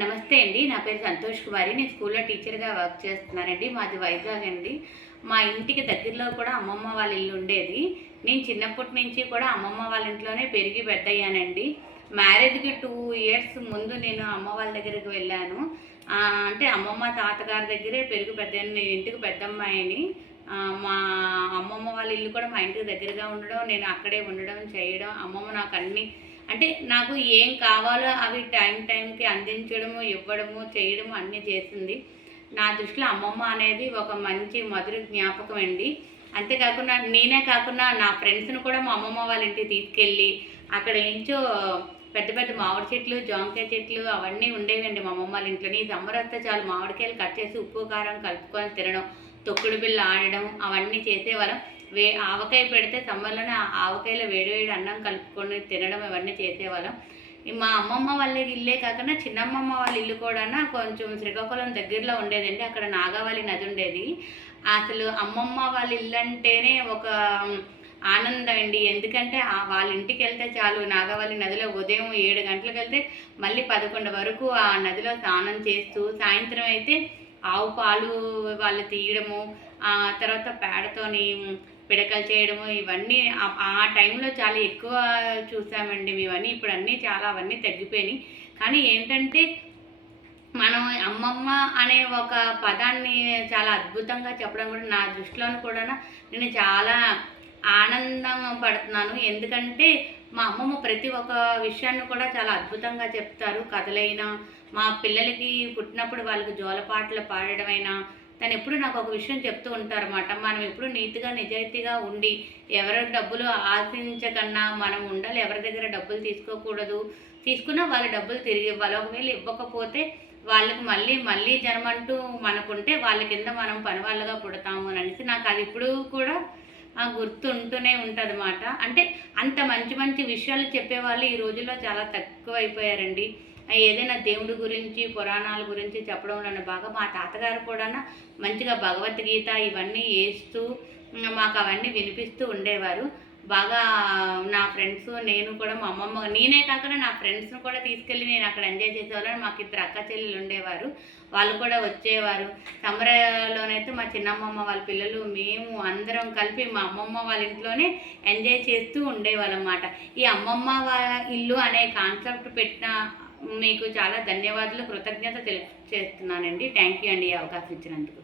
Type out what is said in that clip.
నమస్తే అండి నా పేరు సంతోష్ కుమారి. నేను స్కూల్లో టీచర్గా వర్క్ చేస్తున్నానండి. మాది వైజాగ్ అండి. మా ఇంటికి దగ్గరలో కూడా అమ్మమ్మ వాళ్ళ ఇల్లు ఉండేది. నేను చిన్నప్పటి నుంచి కూడా అమ్మమ్మ వాళ్ళ ఇంట్లోనే పెరిగి పెద్దయ్యానండి. మ్యారేజ్కి టూ ఇయర్స్ ముందు నేను అమ్మ వాళ్ళ దగ్గరికి వెళ్ళాను. అంటే అమ్మమ్మ తాతగారి దగ్గరే పెరిగి పెద్ద నేను ఇంటికి పెద్దమ్మాయిని. మా అమ్మమ్మ వాళ్ళ ఇల్లు కూడా మా ఇంటికి దగ్గరగా ఉండడం నేను అక్కడే ఉండడం చేయడం అమ్మమ్మ నాకు అన్ని అంటే నాకు ఏం కావాలో అవి టైం టైంకి అందించడము ఇవ్వడము చేయడము అన్నీ చేసింది. నా దృష్టిలో అమ్మమ్మ అనేది ఒక మంచి మధుర జ్ఞాపకం అండి. అంతేకాకుండా నేనే కాకుండా నా ఫ్రెండ్స్ని కూడా మా అమ్మమ్మ వాళ్ళ ఇంటికి తీసుకెళ్ళి అక్కడ ఏంచో పెద్ద పెద్ద మామిడి చెట్లు జాంకాయ చెట్లు అవన్నీ ఉండేవండి మా అమ్మమ్మ వాళ్ళ ఇంట్లోని. ఈ సమ్మర్ వస్తే చాలు మామిడికాయలు కట్ చేసి ఉప్పు కారం కలుపుకొని తినడం తొక్కుడు బిళ్ళ ఆడడం అవన్నీ చేసేవాళ్ళం. వే ఆవకాయ పెడితే సమ్మర్లోనే ఆవకాయలో వేడివేడి అన్నం కలుపుకొని తినడం ఇవన్నీ చేసేవాళ్ళం. మా అమ్మమ్మ వాళ్ళ ఇల్లే కాకుండా చిన్నమ్మమ్మ వాళ్ళ ఇల్లు కూడా కొంచెం శ్రీకాకుళం దగ్గరలో ఉండేదండి. అక్కడ నాగావళి నది ఉండేది. అసలు అమ్మమ్మ వాళ్ళ ఇల్లు అంటేనే ఒక ఆనందం అండి. ఎందుకంటే వాళ్ళ ఇంటికి వెళ్తే చాలు నాగవల్లి నదిలో ఉదయం ఏడు గంటలకు వెళ్తే మళ్ళీ పదకొండు వరకు ఆ నదిలో స్నానం చేస్తూ సాయంత్రం అయితే ఆవు పాలు వాళ్ళు తీయడము ఆ తర్వాత పేడతోని పిడకలు చేయడము ఇవన్నీ ఆ- టైంలో చాలా ఎక్కువ చూసామండి ఇవన్నీ ఇప్పుడు అన్నీ చాలా అవన్నీ తగ్గిపోయినాయి. కానీ ఏంటంటే మనం అమ్మమ్మ అనే ఒక పదాన్ని చాలా అద్భుతంగా చెప్పడం కూడా నా దృష్టిలోని కూడా నేను చాలా ఆనందం పడుతున్నాను. ఎందుకంటే మా అమ్మమ్మ ప్రతి ఒక్క విషయాన్ని కూడా చాలా అద్భుతంగా చెప్తారు. కథలైనా మా పిల్లలకి పుట్టినప్పుడు వాళ్ళకి జోలపాటలు పాడడమైనా తను ఎప్పుడు నాకు ఒక విషయం చెప్తూ ఉంటారన్నమాట. మనం ఎప్పుడు నీతిగా నిజాయితీగా ఉండి ఎవరి డబ్బులు ఆశించకన్నా మనం ఉండాలి. ఎవరి దగ్గర డబ్బులు తీసుకోకూడదు. తీసుకున్నా వాళ్ళ డబ్బులు తిరిగి ఇవ్వాలి. ఒకవేళ ఇవ్వకపోతే వాళ్ళకి మళ్ళీ మళ్ళీ జన్మంటూ మనకుంటే వాళ్ళ కింద మనం పని వాళ్ళగా పుడతాము అని అనేసి నాకు అది ఇప్పుడు కూడా ఆ, గుర్తుంటూనే ఉంటుంది అంటే అంత మంచి మంచి విషయాలు చెప్పేవాళ్ళు ఈ రోజుల్లో చాలా తక్కువ అయిపోయారండి ఏదైనా దేవుడి గురించి పురాణాల గురించి చెప్పడం నన్ను బాగా మా తాతగారు కూడా మంచిగా భగవద్గీత ఇవన్నీ వేస్తూ మాకు అవన్నీ వినిపిస్తూ ఉండేవారు. బాగా నా ఫ్రెండ్స్ నేను కూడా మా అమ్మమ్మ నేనే కాకుండా నా ఫ్రెండ్స్ని కూడా తీసుకెళ్ళి నేను అక్కడ ఎంజాయ్ చేసేవాళ్ళని మాకు ఇద్దరు అక్క చెల్లెలు ఉండేవారు. వాళ్ళు కూడా వచ్చేవారు. సమరలోనైతే మా చిన్నమ్మమ్మ వాళ్ళ పిల్లలు మేము అందరం కలిపి మా అమ్మమ్మ వాళ్ళ ఇంట్లోనే ఎంజాయ్ చేస్తూ ఉండేవాళ్ళం అన్నమాట. ఈ అమ్మమ్మ వాళ్ళ ఇల్లు అనే కాన్సెప్ట్ పెట్టిన మీకు చాలా ధన్యవాదాలు కృతజ్ఞత తెలియజేస్తున్నానండి థ్యాంక్ యూ అండి ఈ అవకాశం ఇచ్చినందుకు.